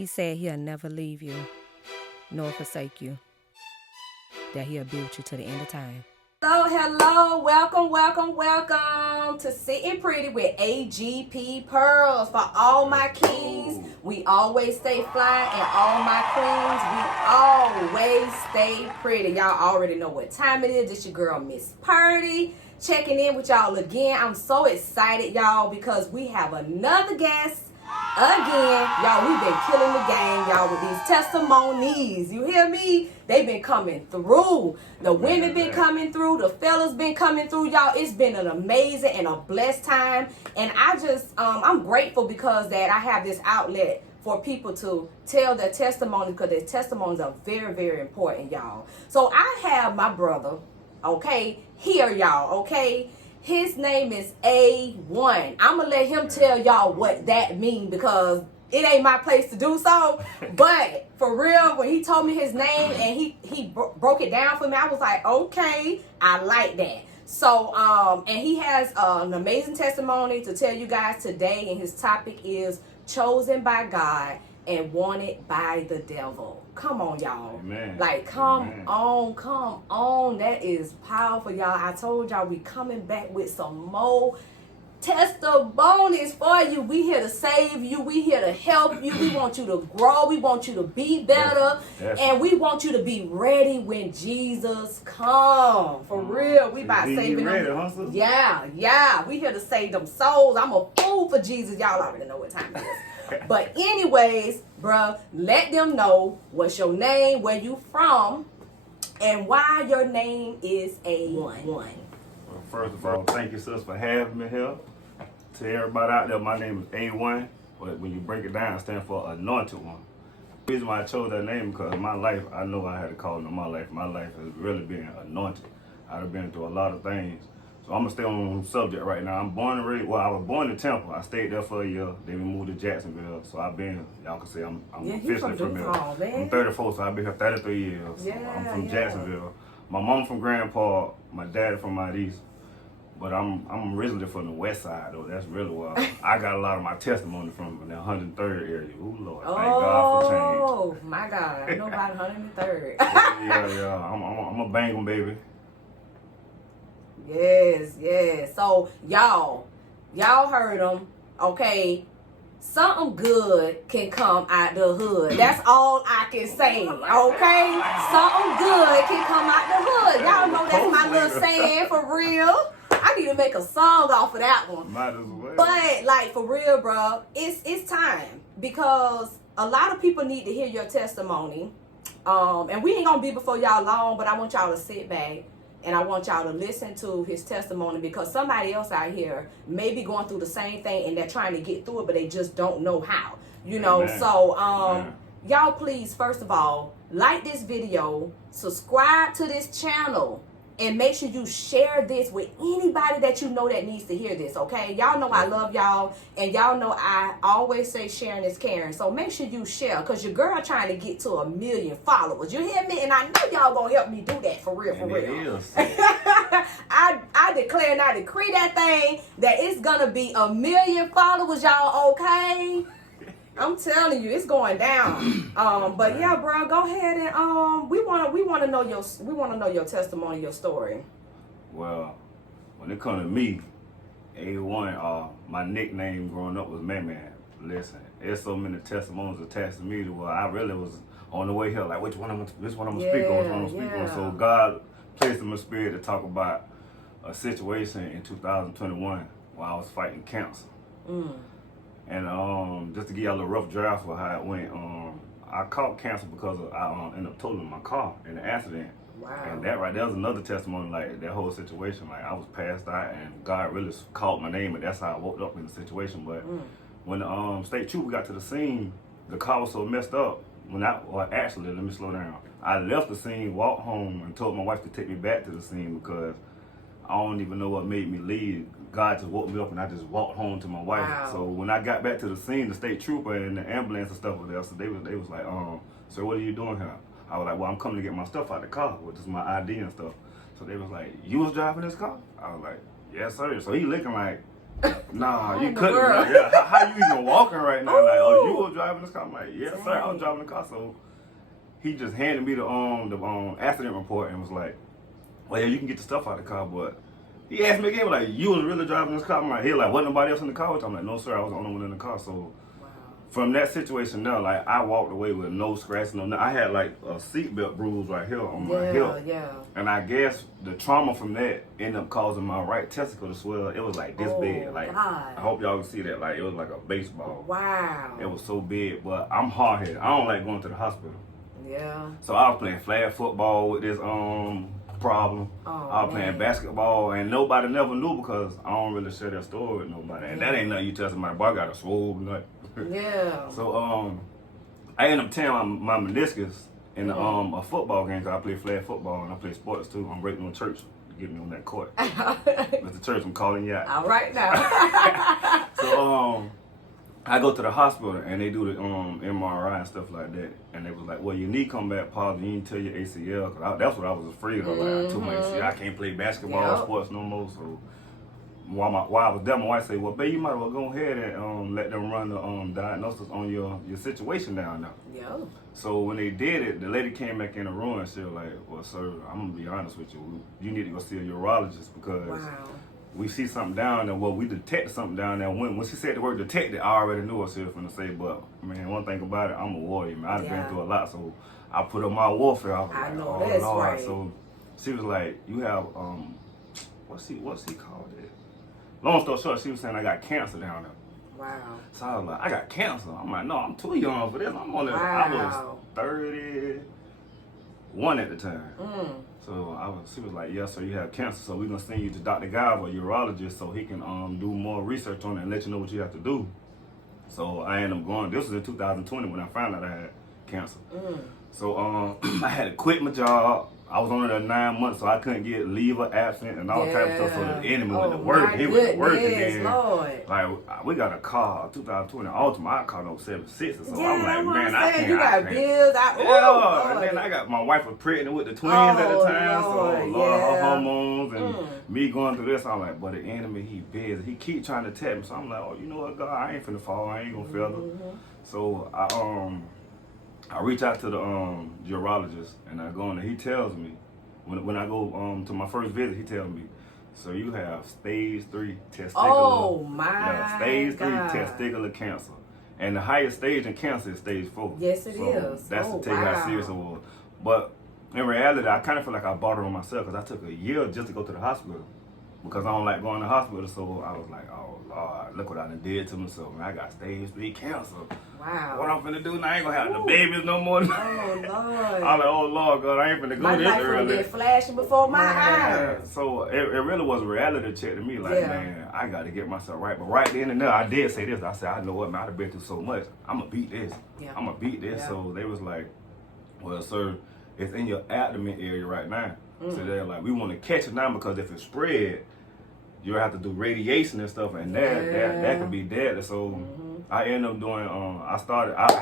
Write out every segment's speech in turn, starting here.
He said he'll never leave you, nor forsake you, that he'll be with you to the end of time. Hello, welcome to Sitting Pretty with AGP Pearls. For all my kings, we always stay fly, and all my queens, we always stay pretty. Y'all already know what time it is. It's your girl, Miss Purdie, checking in with y'all again. I'm so excited, y'all, because we have another guest. Again, y'all, we've been killing the game, y'all, with these testimonies. You hear me? They've been coming through. The women been coming through. The fellas been coming through, y'all. It's been an amazing and a blessed time. And I'm grateful because that I have this outlet for people to tell their testimonies, because their testimonies are very, very important, y'all. So I have my brother, okay, here, y'all, okay? His name is A1. I'm going to let him tell y'all what that means, because it ain't my place to do so. But for real, when he told me his name and he broke it down for me, I was like, okay, I like that. So, and he has an amazing testimony to tell you guys today. And his topic is chosen by God and wanted by the devil. Come on, y'all. Amen. Like, come on. That is powerful, y'all. I told y'all we coming back with some more testimonies for you. We here to save you. We here to help you. We want you to grow. We want you to be better. And we want you to be ready when Jesus comes. For real. We about saving them. Yeah. We here to save them souls. I'm a fool for Jesus. Y'all already know what time it is. But anyways, bruh, let them know what's your name, where you from, and why your name is A1. Well, first of all, thank you, sis, for having me here. To everybody out there, my name is A1. But when you break it down, it stands for Anointed One. The reason why I chose that name, because in my life, I know I had a calling in my life. My life has really been anointed. I've been through a lot of things. So I'm going to stay on subject right now. I'm born and raised, well, I was born in Temple. I stayed there for a year. Then we moved to Jacksonville. So I've been, y'all can say I'm officially from here. I'm 34, so I've been here 33 years. So I'm from Jacksonville. My mom from Grand Park, my dad from out east. But I'm originally from the west side, though. That's really where I got a lot of my testimony from the 103rd area. Ooh, Lord. Thank God for change. Oh, my God. I know about 103rd. yeah. I'm a bang 'em, baby. Yes. So, y'all heard them, okay? Something good can come out the hood. That's all I can say, okay? Something good can come out the hood. Y'all know that's my little saying, for real. I need to make a song off of that one. Might as well. But, like, for real, bro, it's time. Because a lot of people need to hear your testimony. And we ain't going to be before y'all long, but I want y'all to sit back. And I want y'all to listen to his testimony, because somebody else out here may be going through the same thing and they're trying to get through it, but they just don't know how. You know, Amen. So y'all please, first of all, like this video, subscribe to this channel, and make sure you share this with anybody that you know that needs to hear this, okay? Y'all know I love y'all, and y'all know I always say sharing is caring. So make sure you share, because your girl trying to get to 1 million followers. You hear me? And I know y'all gonna help me do that, for real. It is. I declare and I decree that thing, that it's gonna be 1 million followers, y'all, okay? I'm telling you, it's going down. But yeah, bro, go ahead and we wanna know your testimony, your story. Well, when it comes to me, A1, my nickname growing up was Man. Listen, there's so many testimonies attached to me to where I really was on the way here, like which one I'm gonna speak on. So God placed in my spirit to talk about a situation in 2021 while I was fighting cancer. And just to give y'all a little rough draft for how it went, I caught cancer because I ended up totaling my car in an accident. Wow. And that was another testimony, like that whole situation. Like I was passed out and God really called my name, and that's how I woke up in the situation. But when the state trooper got to the scene, the car was so messed up. Actually, let me slow down. I left the scene, walked home, and told my wife to take me back to the scene, because I don't even know what made me leave. God just woke me up, and I just walked home to my wife. Wow. So when I got back to the scene, the state trooper and the ambulance and stuff was there. So they was like, so what are you doing here? I was like, well, I'm coming to get my stuff out of the car, which is my ID and stuff. So they was like, you was driving this car? I was like, yes, sir. So he looking like, Nah, you in the couldn't. world? Like, yeah, how you even walking right now? Like, oh, you Ooh. were driving this car? I'm like, yes, Dang. sir, I was driving the car. So he just handed me the accident report and was like, well, yeah, you can get the stuff out of the car, but he asked me again, like, you was really driving this car? I'm like, he like, wasn't nobody else in the car with you? I'm like, no, sir, I was the only one in the car. So from that situation now, like, I walked away with no scratch, no nothing. I had like a seatbelt bruise right here on my hip. Yeah. And I guess the trauma from that ended up causing my right testicle to swell. It was like this big. Like, God. I hope y'all can see that. Like, it was like a baseball. Wow. It was so big, but I'm hard-headed. I don't like going to the hospital. Yeah. So I was playing flag football with this problem. I was playing basketball, and nobody never knew because I don't really share that story with nobody. And that ain't nothing you tell somebody, boy, I got a swollen nut. Yeah. So I ended up tearing my meniscus in a football game because I play flag football and I play sports too. I'm breaking on church to get me on that court. Mr. Church, I'm calling you out. All right now. So I go to the hospital and they do the MRI and stuff like that, and they was like, well, your knee come back positive, you didn't tell your ACL, cause that's what I was afraid of. Like, I told my ACL, I can't play basketball, sports no more. So while I was there, my wife said, well, babe, you might as well go ahead and let them run the diagnosis on your situation down there. Yeah. So when they did it, the lady came back in the room and she was like, well, sir, I'm gonna be honest with you, you need to go see a urologist because we see something down there. Well, we detected something down there. When she said the word detected, I already knew what she was going to say. But, man, one thing about it, I'm a warrior, man. I've been through a lot. So I put up my warfare. I was like, know oh, that's Lord. right. So she was like, you have, what's he called it? Long story short, she was saying I got cancer down there. Wow. So I was like, I got cancer. I'm like, no, I'm too young for this. I'm only, I was 31 at the time. So she was like, yes, sir, you have cancer. So we're going to send you to Dr. Guyver, a urologist, so he can do more research on it and let you know what you have to do. So I ended up going. This was in 2020 when I found out I had cancer. So I had to quit my job. I was on it 9 months, so I couldn't get leave of absence and all type of stuff. So the enemy went to work. He went to work again. Lord. Like, we got a car, 2020 Altima. I caught up 76. So Yeah, I'm like, man, I can't. You got bills. And then I got my wife was pregnant with the twins at the time. Lord, so Lord, her hormones and me going through this. I'm like, but the enemy, he busy. He keep trying to tap me. So I'm like, oh, you know what, God, I ain't finna fall. I ain't gonna fail. So I reach out to the urologist and I go in there. He tells me, when I go to my first visit, he tells me, so you have stage 3 testicular. Stage 3 testicular cancer. And the highest stage in cancer is stage 4. Yes, it is. That's to tell you how serious it was. But in reality, I kind of feel like I bought it on myself because I took a year just to go to the hospital because I don't like going to the hospital. So I was like, oh, Lord, look what I done did to myself. Man, I got stage 3 cancer. Wow. What I'm finna do now? I ain't gonna have the babies no more. Oh, Lord. I'm like, oh, Lord, God, I ain't finna go this early. My life been flashing before my eyes. So it really was a reality check to me. Like, man, I got to get myself right. But right then and there, I did say this. I said, I know what, man, I've been through so much. I'm gonna beat this. I'm gonna beat this. So they was like, well, sir, it's in your abdomen area right now. So they're like, we want to catch it now because if it spread, you'll have to do radiation and stuff, and that could be deadly. So I ended up doing. I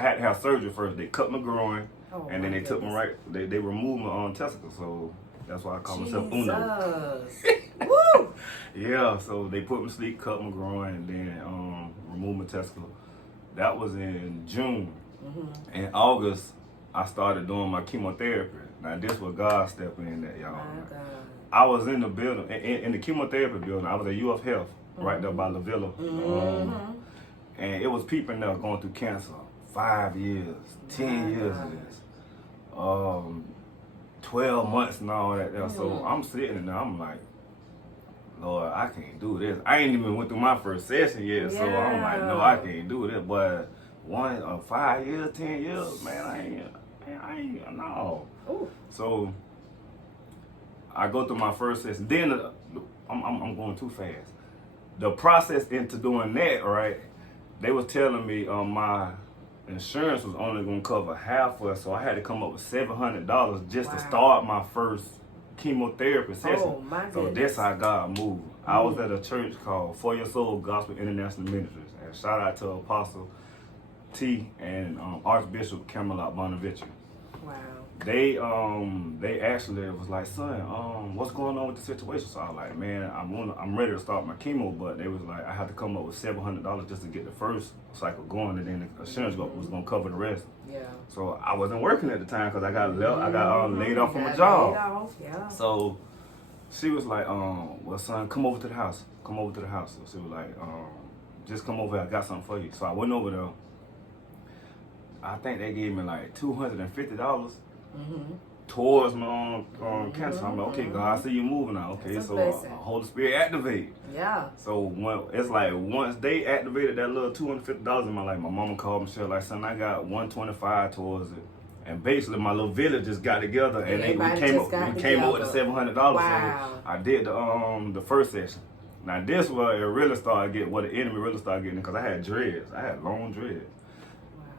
had to have surgery first. They cut my groin, and then they took me right. They removed my testicle. So that's why I call myself Uno. Woo! Yeah. So they put me to sleep, cut my groin, and then removed my testicle. That was in June. In August, I started doing my chemotherapy. Now this was God stepping in there, y'all. I was in the building, in the chemotherapy building. I was at UF Health, right there by La Villa. And it was people in there going through cancer. 5 years, 10 years of this. 12 months and all that there. So I'm sitting in there, I'm like, Lord, I can't do this. I ain't even went through my first session yet. So I'm like, no, I can't do this. But 5 years, 10 years, man, I ain't, no. So I go through my first session. Then I'm going too fast. The process into doing that, right? They was telling me my insurance was only gonna cover half of it, so I had to come up with $700 just to start my first chemotherapy session. Oh my goodness. So that's how God moved. I was at a church called For Your Soul Gospel International Ministries, and shout out to Apostle T and Archbishop Camelot Bonaventure. Wow. They actually was like, son, what's going on with the situation? So I was like, man, I'm ready to start my chemo, but they was like, I had to come up with $700 just to get the first cycle going, and then the insurance was gonna cover the rest. Yeah. So I wasn't working at the time because I got laid off from my job. Laid off, yeah. So she was like, well, son, come over to the house. Come over to the house. So she was like, just come over here. I got something for you. So I went over there. I think they gave me like $250 towards my cancer. I'm like, okay, God, I see you moving now. Okay, so Holy Spirit activate. Yeah. So it's like once they activated that little $250 in my life, my mama called me. She was like, son, I got $125 towards it. And basically, my little village just got together, and we came up with the $700. Wow. So I did the first session. Now this where it really started getting, what the enemy really started getting, because I had dreads. I had long dreads.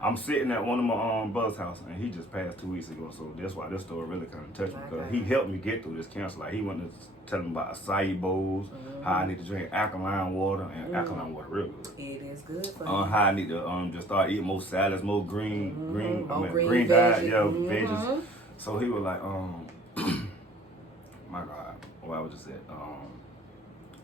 I'm sitting at one of my brother's house, and he just passed 2 weeks ago. So that's why this story really kind of touched me, because he helped me get through this cancer. Like, he went to tell me about acai bowls, how I need to drink alkaline water, and alkaline water real good. It is good for you. How I need to just start eating more salads, more green diet, veggies. So he was like, my God, what I was just said.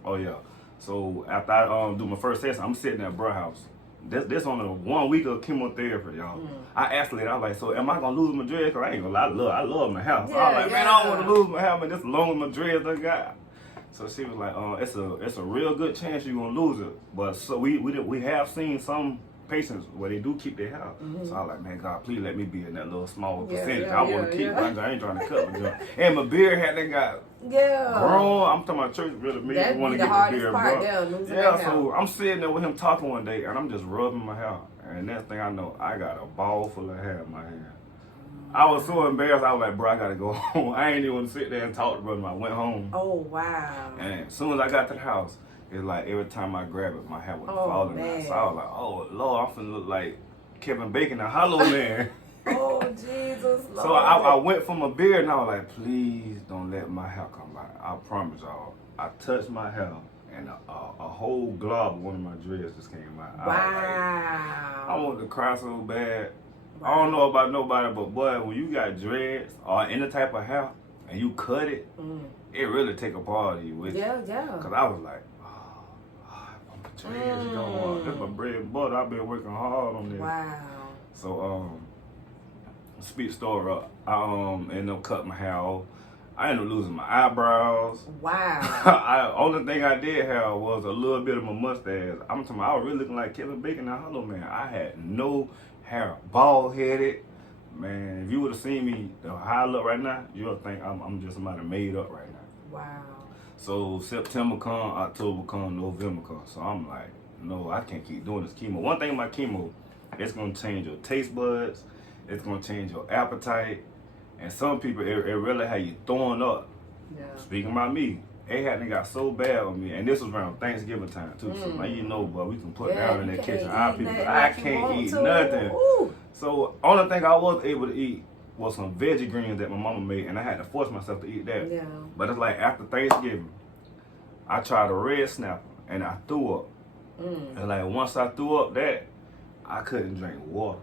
Oh yeah. So after I do my first session, I'm sitting at bro house. This on a 1 week of chemotherapy, y'all. I asked her, I was like, so am I gonna lose my dreads? Cause I ain't gonna lie, I love my hair. So I was like, man, I don't wanna lose my hair, man. This long as my dreads I got. So she was like, it's a real good chance you're gonna lose it. But so we have seen some patients where they do keep their hair. So I was like, man, God, please let me be in that little small percentage. I want to keep mine. I ain't trying to cut my joint. And my beard had got grown. I'm talking about church really made me want to get my beard grown. So I'm sitting there with him talking one day, and I'm just rubbing my hair. And next thing I know, I got a ball full of hair in my hand. I was so embarrassed. I was like, bro, I gotta go home. I ain't even sit there and talk to brother. I went home. Oh, wow. And as soon as I got to the house, it's like every time I grab it, my hair was falling out. So I was like, oh, Lord, I'm finna look like Kevin Bacon, the Hollow Man. Oh, Jesus, Lord. So I went for my beard, and I was like, please don't let my hair come out. I promise y'all. I touched my hair, and a whole glob of one of my dreads just came out. Wow. I wanted to cry so bad. Wow. I don't know about nobody, but boy, when you got dreads or any type of hair, and you cut it, it really take a part of you with you. Yeah. Because I was like, dreads going. That's my bread and butter. I've been working hard on this. Wow. So speed story up. I ended up cutting my hair off. I ended up losing my eyebrows. Wow. Only thing I did have was a little bit of my mustache. I'm talking about, I was really looking like Kevin Bacon, the Hollow Man. I had no hair, bald headed. Man, if you would have seen me how I look right now, you'll think I'm just somebody made up right now. Wow. So September come, October come, November come. So I'm like, no, I can't keep doing this chemo. One thing about chemo, it's gonna change your taste buds, it's gonna change your appetite, and some people it really have you throwing up. Yeah. Speaking about me, it hadn't got so bad on me, and this was around Thanksgiving time too. So now you know, but we can put down in that kitchen. Our people, I can't eat nothing. Ooh. So only thing I was able to eat was some veggie greens that my mama made, and I had to force myself to eat that. Yeah. But it's like after Thanksgiving, I tried a red snapper and I threw up. And like once I threw up that, I couldn't drink water.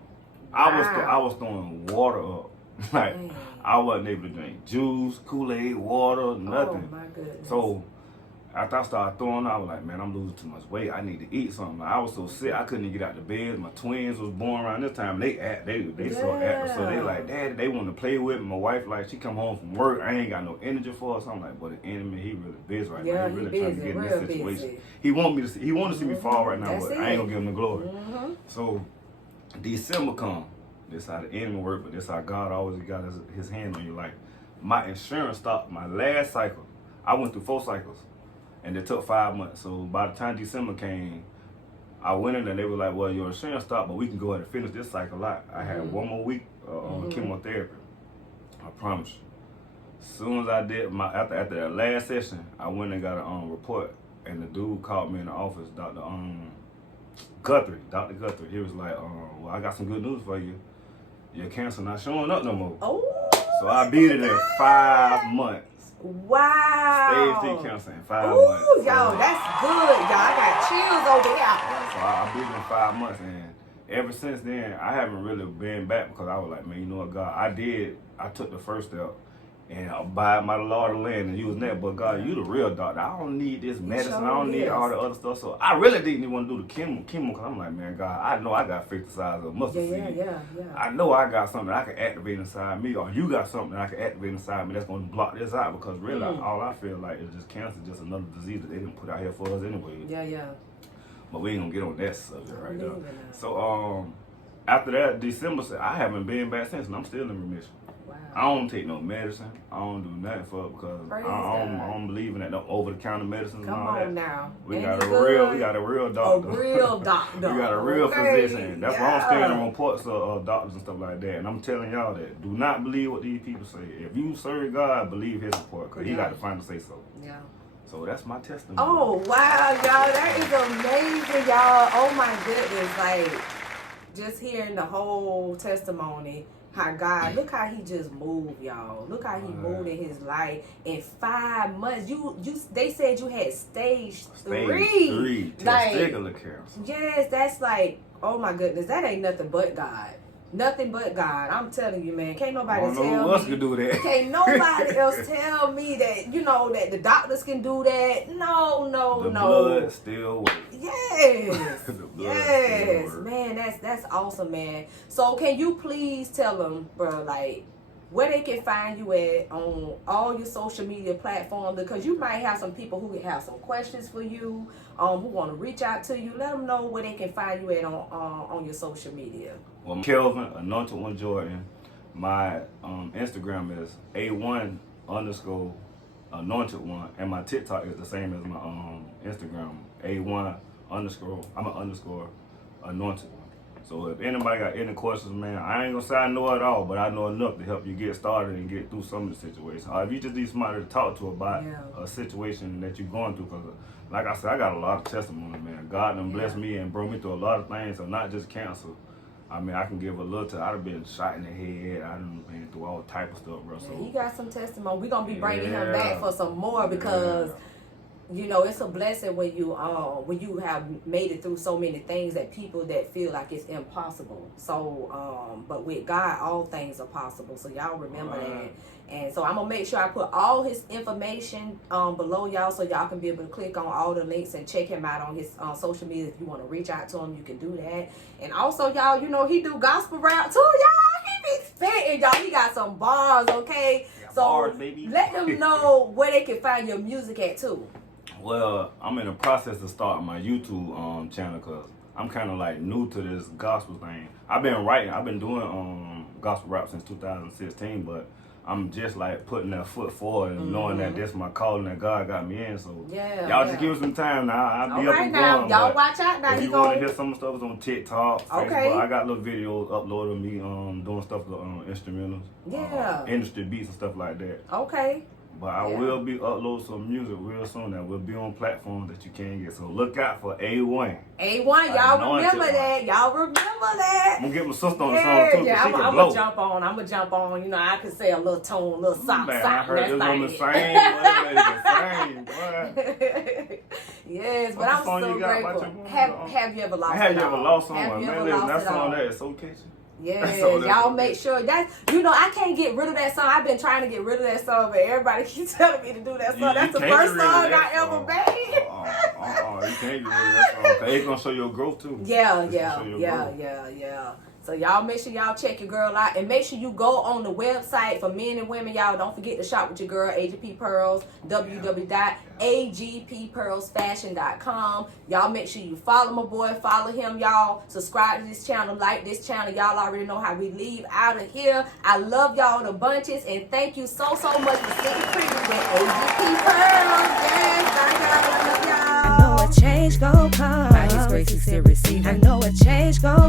Wow. I was throwing water up. Like I wasn't able to drink juice, Kool-Aid, water, nothing. Oh my goodness. So after I started throwing up, I was like, man, I'm losing too much weight. I need to eat something. I was so sick, I couldn't even get out of bed. My twins was born around this time. They so active. So they like, Daddy, they want to play with me. My wife, like, she come home from work. I ain't got no energy for her. So I'm like, but the enemy, he really busy right now. He really trying to get in this situation. Busy. He want to see me fall right now, That's but it. I ain't gonna give him the glory. So December come. This how the enemy work, but this how God always got his hand on you. Like, my insurance stopped my last cycle. I went through 4 cycles. And it took 5 months. So by the time December came, I went in and they were like, well, your insurance stopped, but we can go ahead and finish this cycle out. I had 1 more week on chemotherapy. I promise you. As soon as I did, after that last session, I went and got a report. And the dude called me in the office, Dr. Guthrie. He was like, well, I got some good news for you. Your cancer not showing up no more. Oh. So I beat it in 5 months. Wow. Stage 3 cancer in 5 months. Ooh, y'all, that's good, y'all. I got chills over here. So I beat it in 5 months, and ever since then, I haven't really been back because I was like, man, you know what, God, I took the first step and abide by the law of the land and using that. But God, you the real doctor. I don't need this medicine. I don't need all the other stuff. So I really didn't even want to do the chemo because I'm like, man, God, I know I got faith the size of a mustard seed. Yeah. I know I got something I can activate inside me, or you got something I can activate inside me that's going to block this out, because really all I feel like is just cancer, just another disease that they didn't put out here for us anyway. Yeah. But we ain't gonna get on that subject right now. So after that, December, I haven't been back since, and I'm still in remission. Wow. I don't take no medicine. I don't do nothing for it because I don't believe in that no over-the-counter medicines and all that. Come on now. We got a real doctor. A real doctor. We got a real physician. That's why I'm standing on reports of doctors and stuff like that. And I'm telling y'all that do not believe what these people say. If you serve God, believe His report, because He got the final say so. Yeah. So that's my testimony. Oh wow, y'all, that is amazing, y'all. Oh my goodness, like just hearing the whole testimony. How God, look how He just moved, y'all. Look how He moved in His life in 5 months. They said you had stage 3 testicular cancer. Yes, that's like, oh my goodness, that ain't nothing but God. Nothing but God. I'm telling you, man. Can't nobody tell me. Who else can do that? Can't nobody else tell me that, that the doctors can do that. No. The blood still works. Yes. The blood yes. still works. Man, that's awesome, man. So can you please tell them, bro, like, where they can find you at on all your social media platforms, because you might have some people who have some questions for you, who want to reach out to you. Let them know where they can find you at on your social media. Well, Kelvin, Anointed One Jordan. My Instagram is A1_Anointed One, and my TikTok is the same as my Instagram, A1_, I'm an _ Anointed One. So if anybody got any questions, man, I ain't gonna say I know it all, but I know enough to help you get started and get through some of the situations. Or if you just need somebody to talk to about a situation that you're going through, because like I said, I got a lot of testimony, man. God done blessed me and brought me through a lot of things, so not just cancer. I mean, I can give a little to, I'd have been shot in the head, I done been through all type of stuff, bro. So he got some testimony. We're gonna be bringing him back for some more, because it's a blessing when you have made it through so many things that people that feel like it's impossible. So but with God, all things are possible. So y'all remember that. And so I'm gonna make sure I put all his information below, y'all, so y'all can be able to click on all the links and check him out on his social media. If you want to reach out to him, you can do that. And also, y'all, he do gospel rap too, y'all. He be spitting, y'all. He got some bars, okay? So bars, baby. Let them know where they can find your music at too. Well, I'm in the process of starting my YouTube channel, because I'm kind of like new to this gospel thing. I've been doing gospel rap since 2016, but I'm just like putting that foot forward and knowing that this is my calling that God got me in. So y'all just give me some time now. I'll be up and going. Y'all watch out now. If you want to hear some stuff, it's on TikTok, Facebook. Okay. I got little videos uploaded of me doing stuff with instrumentals, industry beats and stuff like that. Okay. But I will be uploading some music real soon that will be on platforms that you can get. So look out for A1. A1, y'all remember that. Y'all remember that. I'm going to get my sister on the song too. Yeah, I'm going to jump on. I can say a little tone, a little sock. Man, I heard this woman sing. Yes, but I'm so grateful. Have you ever lost Have you ever lost someone? Man, listen, that song there is so catchy. Yes, y'all make sure that I can't get rid of that song. I've been trying to get rid of that song, but everybody keeps telling me to do that song. That's the first song I ever made. You can't get rid of that song. It's gonna show your growth too. Yeah. So y'all make sure y'all check your girl out, and make sure you go on the website for men and women. Y'all don't forget to shop with your girl, AGP Pearls, www.agppearlsfashion.com. Y'all make sure you follow my boy, follow him, y'all. Subscribe to this channel, like this channel. Y'all already know how we leave out of here. I love y'all the bunches, and thank you so much for sitting pretty with AGP Pearls. Yes, bye y'all. I love y'all. I know a change gon' come. By His grace, He said receive it. I know a change gon'